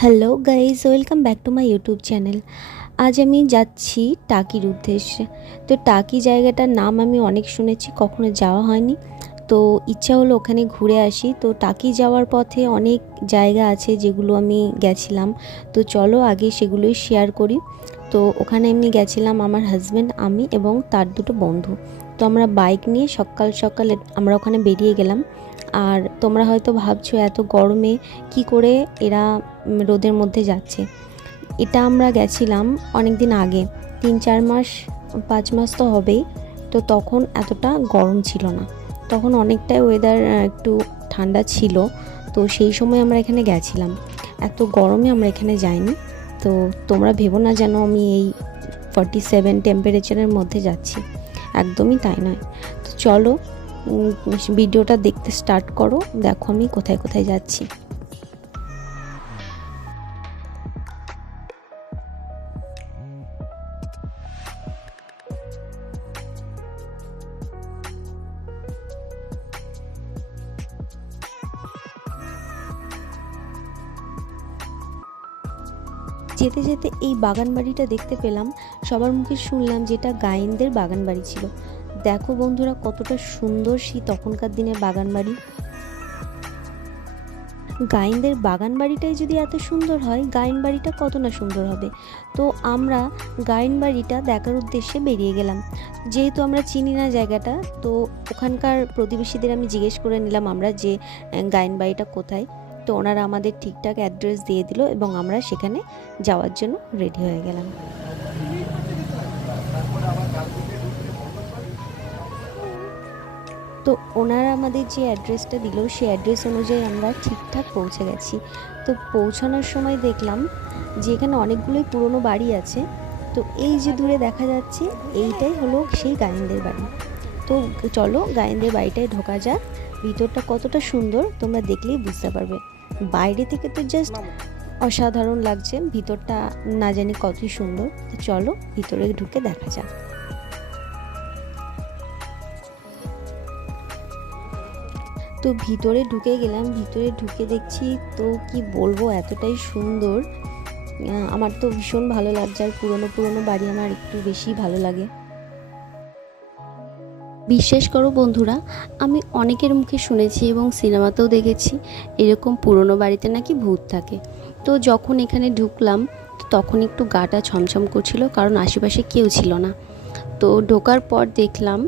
Hello guys, welcome back to my YouTube channel. আজ আমি যাচ্ছি টাকির উদ্দেশ্যে। তো টাকি জায়গাটার নাম আমি অনেক শুনেছি, কখনো যাওয়া হয়নি। তো ইচ্ছা হলো ওখানে ঘুরে আসি। তো টাকি যাওয়ার পথে অনেক জায়গা আছে যেগুলো আমি গেছিলাম। তো চলো আগে সেগুলোই শেয়ার করি। তো ওখানে এমনি গেছিলাম আমার হাজব্যান্ড, আমি এবং তার দুটো বন্ধু। তো আমরা বাইক নিয়ে সকাল সকাল আমরা ওখানে বেরিয়ে গেলাম। আর তোমরা হয়তো ভাবছো এত গরমে কি করে এরা রোদের মধ্যে যাচ্ছে। এটা আমরা গেছিলাম অনেক দিন আগে, 3-4 মাস 5 মাস তো হবেই। তো তখন এতটা গরম ছিল না, তখন অনেকটাই ওয়েদার একটু ঠান্ডা ছিল। তো সেই সময় আমরা এখানে গেছিলাম, এত গরমে আমরা এখানে যাইনি। তো তোমরা ভেবো না যেন আমি এই 47 টেম্পারেচারের মধ্যে যাচ্ছি, একদমই তাই নয়। তো চলো ভিডিওটা দেখতে স্টার্ট করো, দেখো আমি কোথায় কোথায় যাচ্ছি। যেতে যেতে এই বাগান বাড়িটা দেখতে পেলাম, সবার মুখে শুনলাম যেটা গায়েনদের বাগান বাড়ি ছিল। দেখো বন্ধুরা, কতটা সুন্দর সেই তখনকার দিনের বাগান বাড়ি। গায়েনদের বাগান বাড়িটাই যদি এত সুন্দর হয়, গায়েন বাড়িটা কত না সুন্দর হবে। তো আমরা গায়েন বাড়িটা দেখার উদ্দেশ্যে বেরিয়ে গেলাম। যেহেতু আমরা চিনি না জায়গাটা, তো ওখানকার প্রতিবেশীদের আমি জিজ্ঞেস করে নিলাম আমরা যে গায়েন বাড়িটা কোথায়। তো ওনারা আমাদের ঠিকঠাক অ্যাড্রেস দিয়ে দিল এবং আমরা সেখানে যাওয়ার জন্য রেডি হয়ে গেলাম। তো ওনারা আমাদের যে অ্যাড্রেসটা দিল, সেই অ্যাড্রেস অনুযায়ী আমরা ঠিকঠাক পৌঁছে গেছি। তো পৌঁছানোর সময় দেখলাম যে এখানে অনেকগুলোই পুরনো বাড়ি আছে। তো এই যে দূরে দেখা যাচ্ছে, এইটাই হলো সেই গায়েনদের বাড়ি। তো চলো গায়েনদের বাড়িটায় ঢোকা যাক। ভিতরটা কতটা সুন্দর তোমরা দেখলেই বুঝতে পারবে। বাইরে থেকে তো জাস্ট অসাধারণ লাগছে, ভিতরটা না জানি কতই সুন্দর। তো চলো ভিতরে ঢুকে দেখা যাক। তো ভিতরে ঢুকে গেলাম, ভিতরে ঢুকে দেখছি তো কি বলবো, এতটাই সুন্দর। আমার তো ভীষণ ভালো লাগছে, আর পুরনো পুরনো বাড়ি আমার একটু বেশি ভালো লাগে। বিশ্বাস করো বন্ধুরা, আমি অনেকের মুখে শুনেছি এবং সিনেমাতেও দেখেছি এরকম পুরনো বাড়িতে নাকি ভূত থাকে। তো যখন এখানে ঢুকলাম, তখন একটু গাটা ছমছম করছিল, কারণ আশেপাশে কেউ ছিল না। তো ঢোকার পর দেখলাম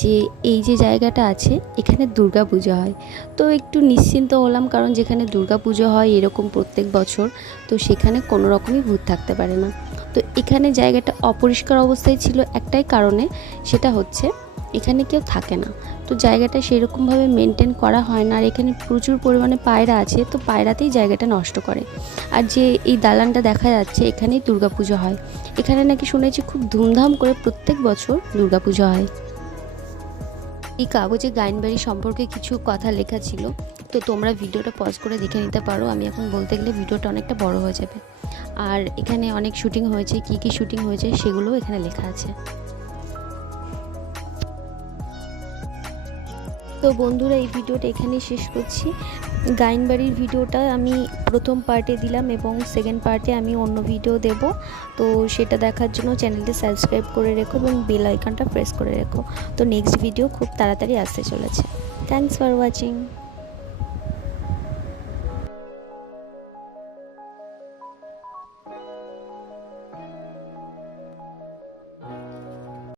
যে এই যে জায়গাটা আছে, এখানে দুর্গা পুজো হয়। তো একটু নিশ্চিন্ত হলাম, কারণ যেখানে দুর্গা পুজো হয় এরকম প্রত্যেক বছর, তো সেখানে কোনো রকমই ভূত থাকতে পারে না। তো এখানে জায়গাটা অপরিষ্কার অবস্থায় ছিল একটাই কারণে, সেটা হচ্ছে এখানে কেউ থাকে না। তো জায়গাটা সেরকমভাবে মেনটেন করা হয় না, আর এখানে প্রচুর পরিমাণে পায়রা আছে, তো পায়রাতেই জায়গাটা নষ্ট করে। আর যে এই দালানটা দেখা যাচ্ছে, এখানেই দুর্গাপুজো হয়। এখানে নাকি শুনেছি খুব ধুমধাম করে প্রত্যেক বছর দুর্গাপুজো হয়। এই কাগজে গায়েন বাড়ি সম্পর্কে কিছু কথা লেখা ছিল, তো তোমরা ভিডিওটা পজ করে দেখে নিতে পারো। আমি এখন বলতে গেলে ভিডিওটা অনেকটা বড় হয়ে যাবে। আর এখানে অনেক শুটিং হয়েছে, কী কী শুটিং হয়েছে সেগুলোও এখানে লেখা আছে। তো বন্ধুরা, এই ভিডিওটা এখানেই শেষ করছি। গায়েন বাড়ির ভিডিওটা আমি প্রথম পার্টে দিলাম এবং সেকেন্ড পার্টে আমি অন্য ভিডিও দেব। তো সেটা দেখার জন্য চ্যানেলটি সাবস্ক্রাইব করে রেখো এবং বেল আইকনটা প্রেস করে রেখো। তো নেক্সট ভিডিও খুব তাড়াতাড়ি আসতে চলেছে। Thanks for watching.